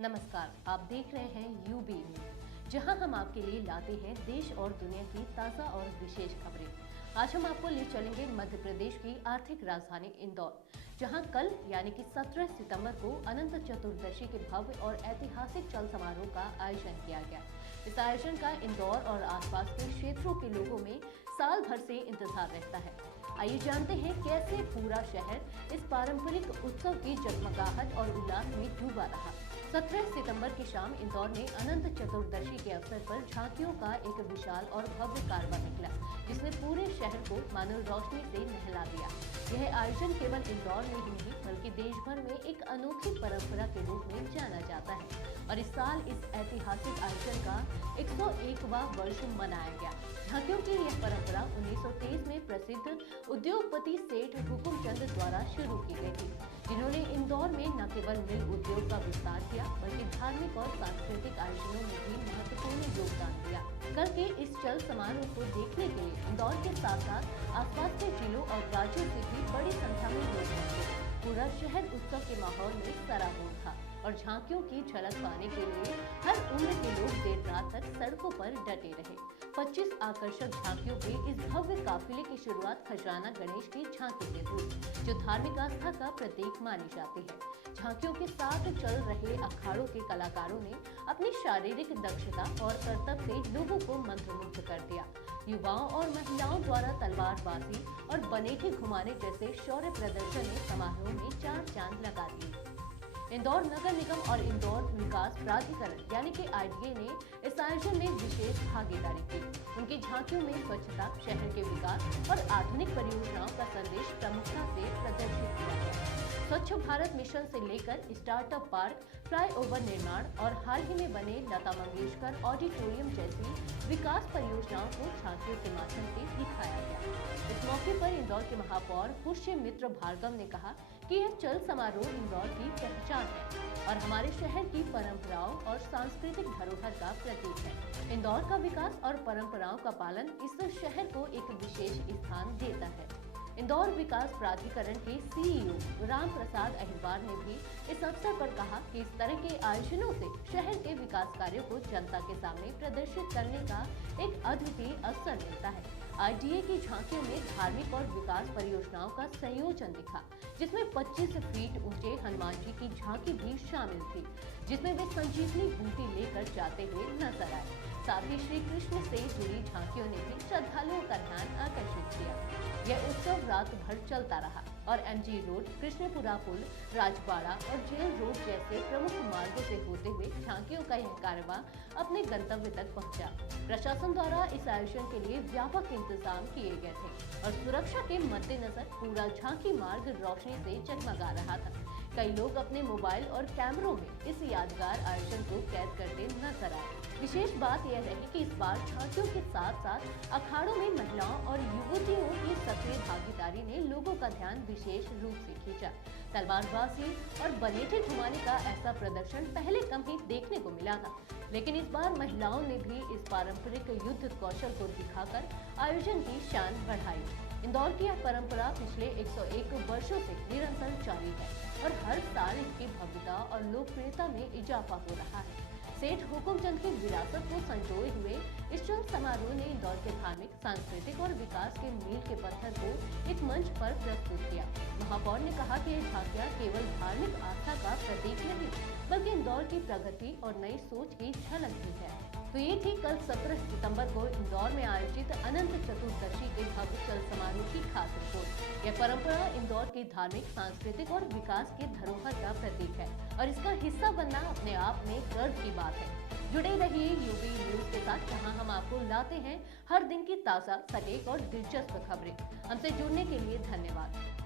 नमस्कार, आप देख रहे हैं यूबी न्यूज, जहां हम आपके लिए लाते हैं देश और दुनिया की ताज़ा और विशेष खबरें। आज हम आपको ले चलेंगे मध्य प्रदेश की आर्थिक राजधानी इंदौर, जहां कल यानी कि 17 सितंबर को अनंत चतुर्दशी के भव्य और ऐतिहासिक चल समारोह का आयोजन किया गया। इस आयोजन का इंदौर और आसपास के क्षेत्रों के लोगों में साल भर से इंतजार रहता है। आइए जानते हैं कैसे पूरा शहर इस पारंपरिक उत्सव की जगमगाहट और उल्लास में डूबा रहा। 17 सितंबर की शाम इंदौर में अनंत चतुर्दशी के अवसर पर झांकियों का एक विशाल और भव्य कारवां निकला, जिसने पूरे शहर को मानो रोशनी से नहला दिया। यह आयोजन केवल इंदौर में ही नहीं बल्कि देश भर में एक अनोखी परंपरा के रूप में जाना जाता है और इस साल इस ऐतिहासिक आयोजन का 101वां वर्ष मनाया गया। झांकियों की यह परंपरा 1923 में प्रसिद्ध उद्योगपति सेठ हुकुमचंद द्वारा शुरू की गई थी, जिन्होंने इंदौर में न केवल मिल उद्योग का विस्तार किया बल्कि धार्मिक और सांस्कृतिक आयोजनों में भी महत्वपूर्ण योगदान दिया। कल के इस चल समारोह को देखने के लिए इंदौर के साथ साथ आसपास के जिलों और राज्यों से भी बड़ी संख्या में लोग पहुंचे। पूरा शहर उत्सव के माहौल में सराबोर था और झांकियों की झलक पाने के लिए हर उम्र के लोग देर रात तक सड़कों पर डटे रहे। 25 आकर्षक झांकियों के इस भव्य काफिले की शुरुआत खजाना गणेश की झांकी से हुई, जो धार्मिक आस्था का प्रतीक मानी जाती है। झांकियों के साथ चल रहे अखाड़ों के कलाकारों ने अपनी शारीरिक दक्षता और करतब से लोगों को मंत्रमुग्ध कर दिया। युवाओं और महिलाओं द्वारा तलवारबाजी और बनेठी घुमाने जैसे शौर्य प्रदर्शन ने समारोह में चार चांद लगा दिए। इंदौर नगर निगम और इंदौर विकास प्राधिकरण यानी कि IDA ने इस आयोजन में विशेष भागीदारी की। उनकी झांकियों में स्वच्छता, शहर के विकास और आधुनिक परियोजनाओं का संदेश प्रमुखता से प्रदर्शित किया गया। स्वच्छ भारत मिशन से लेकर स्टार्टअप पार्क, फ्लाईओवर निर्माण और हाल ही में बने लता मंगेशकर ऑडिटोरियम जैसी विकास परियोजनाओं को झांकियों के माध्यम से दिखाया गया। इस मौके पर इंदौर के महापौर पुष्य मित्र भार्गव ने कहा कि यह चल समारोह इंदौर की पहचान है और हमारे शहर की परंपराओं और सांस्कृतिक धरोहर का प्रतीक है। इंदौर का विकास और परंपराओं का पालन इस शहर को एक विशेष स्थान देता है। इंदौर विकास प्राधिकरण के CEO राम प्रसाद अहिरवार ने भी इस अवसर पर कहा कि इस तरह के आयोजनों से शहर के विकास कार्यों को जनता के सामने प्रदर्शित करने का एक अद्वितीय अवसर मिलता है। IDA की झांकियों में धार्मिक और विकास परियोजनाओं का संयोजन दिखा, जिसमें 25 फीट ऊंचे हनुमान जी की झांकी भी शामिल थी, जिसमें वे संजीवनी बूटी लेकर जाते हुए नजर आए। साथ ही श्री कृष्ण से जुड़ी झांकियों ने भी श्रद्धालुओं का ध्यान आकर्षित किया। यह उत्सव रात भर चलता रहा और MG रोड, कृष्णपुरा पुल, राजबाड़ा और जेल रोड जैसे प्रमुख मार्गों से होते हुए झांकियों का यह कारवां अपने गंतव्य तक पहुंचा। प्रशासन द्वारा इस आयोजन के लिए व्यापक इंतजाम किए गए थे और सुरक्षा के मद्देनजर पूरा झांकी मार्ग रोशनी से जगमगा रहा था। कई लोग अपने मोबाइल और कैमरों में इस यादगार आयोजन को कैद करते नजर आए। विशेष बात यह रही कि इस बार झांकियों के साथ साथ अखाड़ों में महिलाओं और युवतियों की सक्रिय भागीदारी ने लोगों का ध्यान विशेष रूप से खींचा। तलवारबाजी और बनेठी घुमाने का ऐसा प्रदर्शन पहले कम ही देखने को मिला था, लेकिन इस बार महिलाओं ने भी इस पारंपरिक युद्ध कौशल को दिखाकर आयोजन की शान बढ़ाई। इंदौर की यह परंपरा पिछले 101 वर्षों से निरंतर जारी है और हर साल इसकी भव्यता और लोकप्रियता में इजाफा हो रहा है। सेठ हुकुमचंद की विरासत को संजोए हुए इस चल समारोह ने इंदौर के धार्मिक, सांस्कृतिक और विकास के मील के पत्थर को एक मंच पर प्रस्तुत किया। महापौर ने कहा कि ये झांकियां केवल धार्मिक आस्था का प्रतीक नहीं बल्कि इंदौर की प्रगति और नई सोच की झलक भी है। तो ये थी कल 17 सितंबर को इंदौर में आयोजित अनंत चतुर्दशी के भव्य चल समारोह की खास रिपोर्ट। यह परंपरा इंदौर की धार्मिक, सांस्कृतिक और विकास के धरोहर का प्रतीक है और इसका हिस्सा बनना अपने आप में गर्व की बात है। जुड़े रहिए यूबी न्यूज के साथ, जहां हम आपको लाते हैं हर दिन की ताज़ा, सटीक और दिलचस्प खबरें। हमसे जुड़ने के लिए धन्यवाद।